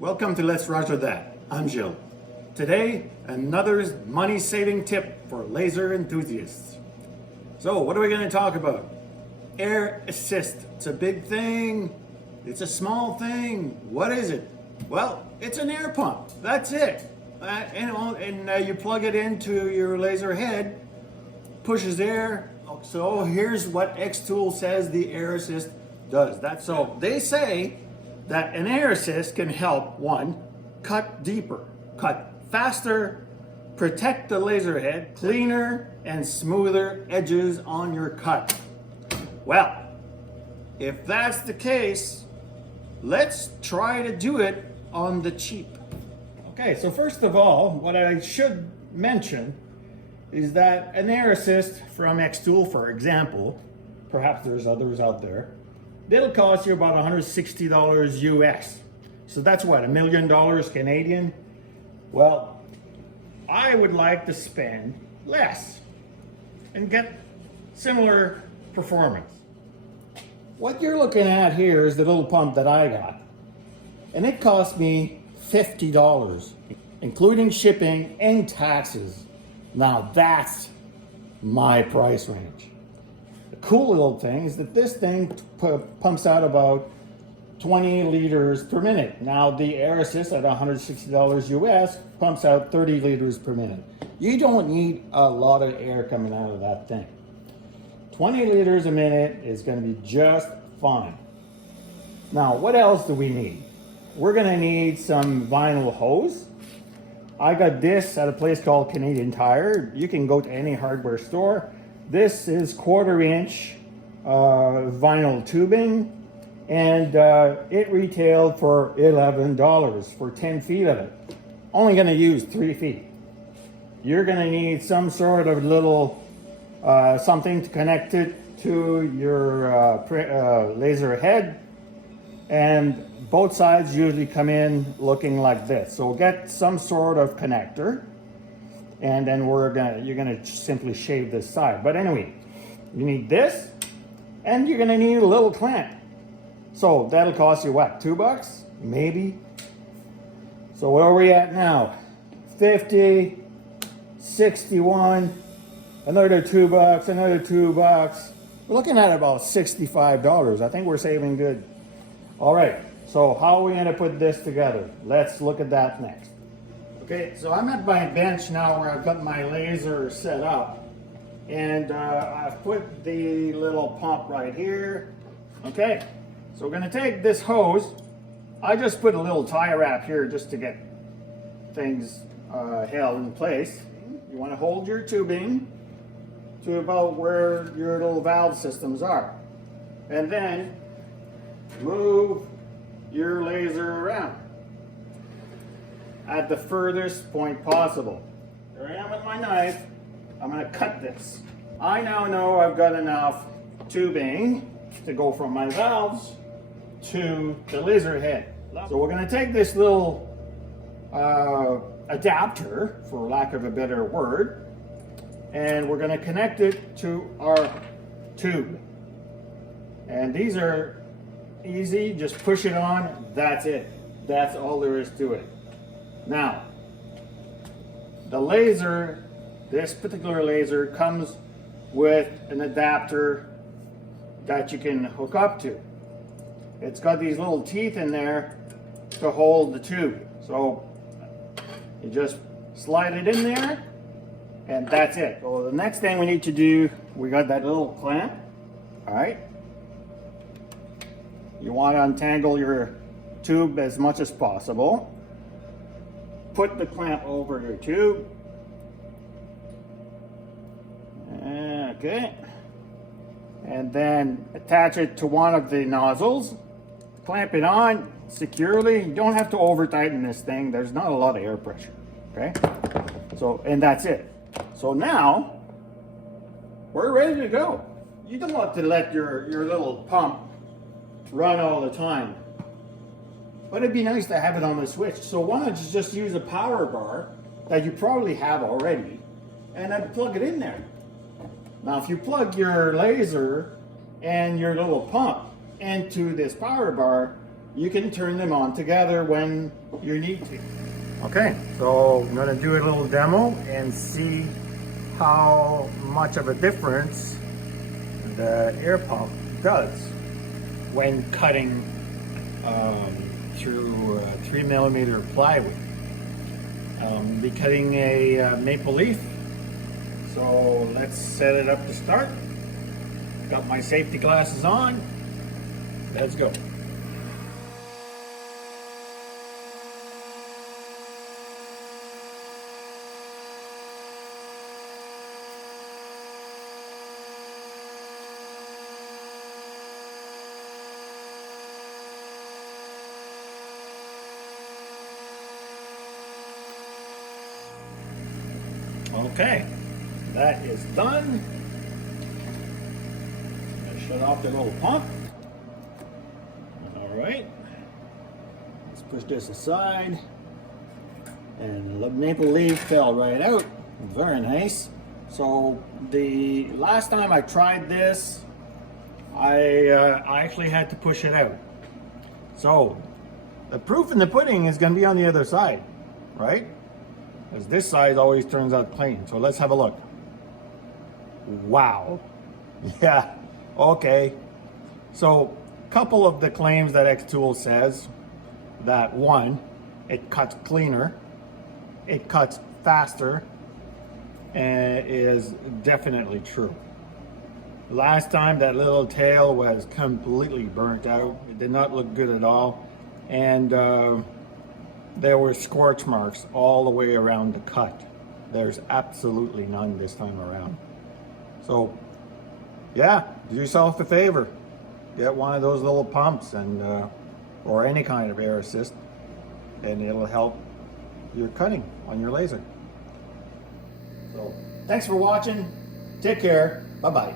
Welcome to Let's Roger That. I'm Gilles. Today, another money-saving tip for laser enthusiasts. So, what are we going to talk about? Air assist. It's a big thing. It's a small thing. What is it? Well, it's an air pump. That's it. You plug it into your laser head, pushes air. So here's what Xtool says the air assist does. So they say that an air assist can help, one, cut deeper, cut faster, protect the laser head, cleaner and smoother edges on your cut. Well, if that's the case, let's try to do it on the cheap. Okay, so first of all, what I should mention is that an air assist from Xtool, for example, perhaps there's others out there, it'll cost you about $160 US. So that's what, $1 million Canadian? Well, I would like to spend less and get similar performance. What you're looking at here is the little pump that I got, and it cost me $50, including shipping and taxes. Now that's my price range. The cool little thing is that this thing pumps out about 20 liters per minute. Now the air assist at $160 US pumps out 30 liters per minute. You don't need a lot of air coming out of that thing. 20 liters a minute is going to be just fine. Now, what else do we need? We're going to need some vinyl hose. I got this at a place called Canadian Tire. You can go to any hardware store. This is 1/4 inch vinyl tubing, and it retailed for $11 for 10 feet of it. Only going to use 3 feet. You're going to need some sort of little something to connect it to your laser head, and both sides usually come in looking like this. So get some sort of connector, and then you're gonna simply shave this side. But anyway, you need this, and you're gonna need a little clamp. So that'll cost you what, $2? Maybe. So where are we at now? 50, 61, another $2, another $2. We're looking at about $65. I think we're saving good. All right, so how are we gonna put this together? Let's look at that next. Okay, so I'm at my bench now where I've got my laser set up, and I've put the little pump right here. Okay, so we're gonna take this hose. I just put a little tie wrap here just to get things held in place. You wanna hold your tubing to about where your little valve systems are. And then move your laser around at the furthest point possible. Here I am with my knife. I'm going to cut this. I now know I've got enough tubing to go from my valves to the laser head. So we're going to take this little adapter, for lack of a better word, and we're going to connect it to our tube. And these are easy, just push it on, that's it. That's all there is to it. Now, the laser, this particular laser comes with an adapter that you can hook up to. It's got these little teeth in there to hold the tube. So you just slide it in there, and that's it. So the next thing we need to do, we got that little clamp, all right? You want to untangle your tube as much as possible. Put the clamp over your tube. Okay. And then attach it to one of the nozzles. Clamp it on securely. You don't have to over tighten this thing. There's not a lot of air pressure. Okay. So, and that's it. So now we're ready to go. You don't want to let your little pump run all the time, but it'd be nice to have it on the switch. So why don't you just use a power bar that you probably have already, and then plug it in there. Now if you plug your laser and your little pump into this power bar, you can turn them on together when you need to. Okay, so I'm gonna do a little demo and see how much of a difference the air pump does when cutting through 3mm plywood. Be cutting a maple leaf, so let's set it up to start. Got my safety glasses on. Let's go. Okay, that is done. I shut off the little pump. All right, let's push this aside. And the maple leaf fell right out. Very nice. So the last time I tried this, I actually had to push it out. So the proof in the pudding is going to be on the other side, right? Because this side always turns out clean. So let's have a look. Wow. Yeah, okay. So a couple of the claims that Xtool says that one, it cuts cleaner, it cuts faster, and it is definitely true. Last time that little tail was completely burnt out. It did not look good at all. And there were scorch marks all the way around the cut. There's absolutely none this time around. So yeah, do yourself a favor. Get one of those little pumps and or any kind of air assist, and it'll help your cutting on your laser. So thanks for watching. Take care. Bye-bye.